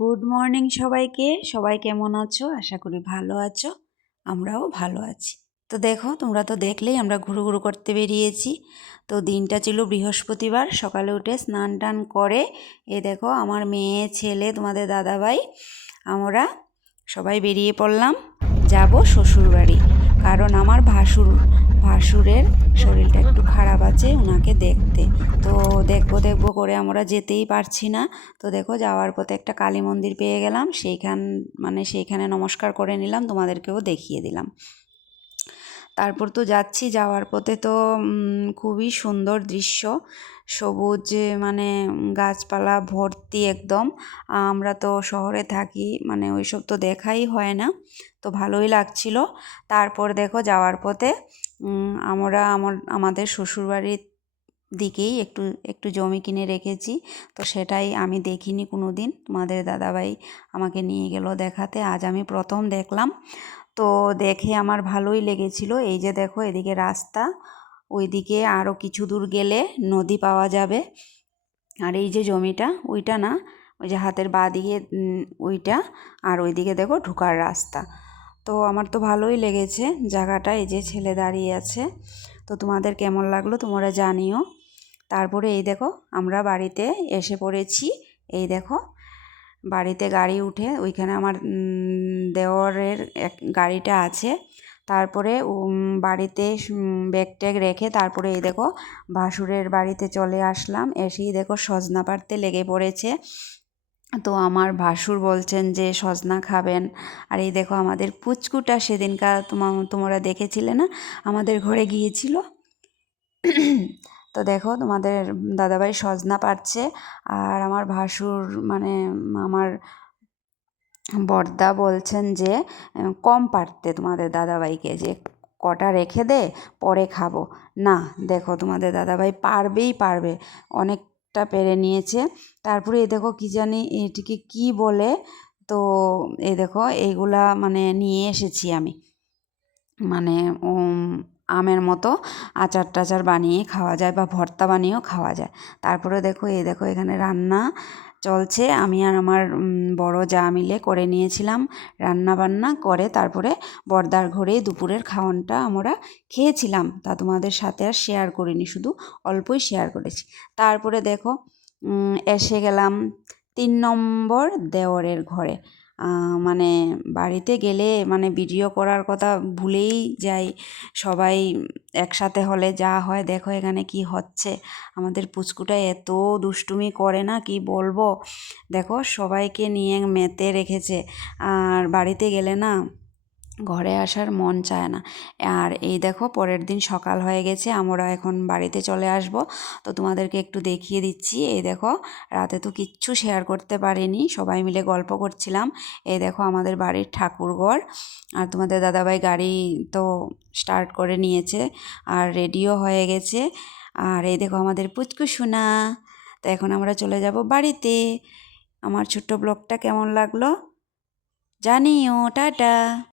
Good morning সবাইকে। সবাই কেমন আছো? আশা করি ভালো আছো, আমরাও ভালো আছি। তো দেখো, তোমরা তো দেখলেই আমরা ঘুরু ঘুরু করতে বেরিয়েছি। তো দিনটা ছিল বৃহস্পতিবার। সকালে উঠে স্নান টান করে দেখো আমার মেয়ে ছেলে তোমাদের দাদাভাই আমরা সবাই বেরিয়ে পড়লাম, যাব শ্বশুরবাড়ি। কারণ আমার ভাসুরের শরীরটা একটু খারাপ আছে, ওনাকে দেখতে। তো দেখবো করে আমরা যেতেই পারছি না। তো দেখো, যাওয়ার পথে একটা কালী মন্দির পেয়ে গেলাম, সেইখানে নমস্কার করে নিলাম, তোমাদেরকেও দেখিয়ে দিলাম। তারপর তো যাচ্ছি, যাওয়ার পথে তো খুবই সুন্দর দৃশ্য, সবুজ গাছপালা ভর্তি একদম। আমরা তো শহরে থাকি, ওইসব তো দেখাই হয় না, তো ভালোই লাগছিল। তারপর দেখো, যাওয়ার পথে আমরা আমাদের শ্বশুরবাড়ির দিকেই একটু একটু জমি কিনে রেখেছি। তো সেটাই আমি দেখিনি কোনো দিন, তোমাদের দাদাভাই আমাকে নিয়ে গেল দেখাতে, আজ আমি প্রথম দেখলাম। তো দেখে আমার ভালোই লেগেছিল। এই যে দেখো, এদিকে রাস্তা, ওইদিকে আরও কিছু দূর গেলে নদী পাওয়া যাবে। আর এই যে জমিটা, ওইটা না, ওই যে হাতের বাঁ দিকে ওইটা, আর ওইদিকে দেখো ঢোকার রাস্তা। তো আমার তো ভালোই লেগেছে জায়গাটা। এই যে ছেলে দাঁড়িয়ে আছে। তো তোমাদের কেমন লাগলো তোমরা জানিও। তারপরে এই দেখো, আমরা বাড়িতে এসে পড়েছি। এই দেখো, বাড়িতে গাড়ি উঠে ওইখানে আমার দেওরের গাড়িটা আছে। তারপরে বাড়িতে ব্যাগ ট্যাগ রেখে তারপরে এই দেখো ভাসুরের বাড়িতে চলে আসলাম। এসেই দেখো সজনা পাড়তে লেগে পড়েছে। তো আমার ভাসুর বলছেন যে সজনা খাবেন। আর এই দেখো আমাদের পুচকুটা, সেদিনকার তোমরা দেখেছিলে না, আমাদের ঘরে গিয়েছিল। তো দেখো, তোমাদের দাদাভাই সজনা পাড়ছে, আর আমার ভাসুর আমার বড়দা বলছেন যে কম পাড়তে তোমাদের দাদাভাইকে, যে কটা রেখে দে, পরে খাবো। না, দেখো তোমাদের দাদাভাই পারবে, অনেকটা পেরে নিয়েছে। তারপরে এই দেখো, কি জানি এটিকে কি বলে, তো এই দেখো এইগুলা নিয়ে এসেছি আমি, আমের মতো আচার টাচার বানিয়ে খাওয়া যায় বা ভর্তা বানিয়েও খাওয়া যায়। তারপরে দেখো, এই দেখো এখানে রান্না চলছে। আমি আর আমার বড় যা মিলে করে নিয়েছিলাম রান্না বান্না করে। তারপরে বড়দার ঘরেই দুপুরের খাওয়ানটা আমরা খেয়েছিলাম। তা তোমাদের সাথে আর শেয়ার করিনি, শুধু অল্পই শেয়ার করেছি। তারপরে দেখো এসে গেলাম 3 নম্বর দেওরের ঘরে। বাড়িতে গেলে ভিডিও করার কথা ভুলেই যাই। সবাই একসাথে হলে যা হয়, দেখো এখানে কি হচ্ছে। আমাদের পুচকুটা এত দুষ্টুমি করে না, কি বলবো। দেখো সবাইকে নিয়ে মেতে রেখেছে, আর বাড়িতে গেলে না ঘরে আসার মন চায় না। আর এই দেখো, পরের দিন সকাল হয়ে গেছে, আমরা এখন বাড়িতে চলে আসব। তো তোমাদেরকে একটু দেখিয়ে দিচ্ছি। এই দেখো, রাতে তো কিচ্ছু শেয়ার করতে পারিনি, সবাই মিলে গল্প করছিলাম। এই দেখো আমাদের বাড়ির ঠাকুরঘর, আর তোমাদের দাদাভাই গাড়ি তো স্টার্ট করে নিয়েছে, আর রেডিও হয়ে গেছে। আর এই দেখো আমাদের পুচকু সোনা। তো এখন আমরা চলে যাব বাড়িতে। আমার ছোট্ট ব্লগটা কেমন লাগলো জানিও। টাটা।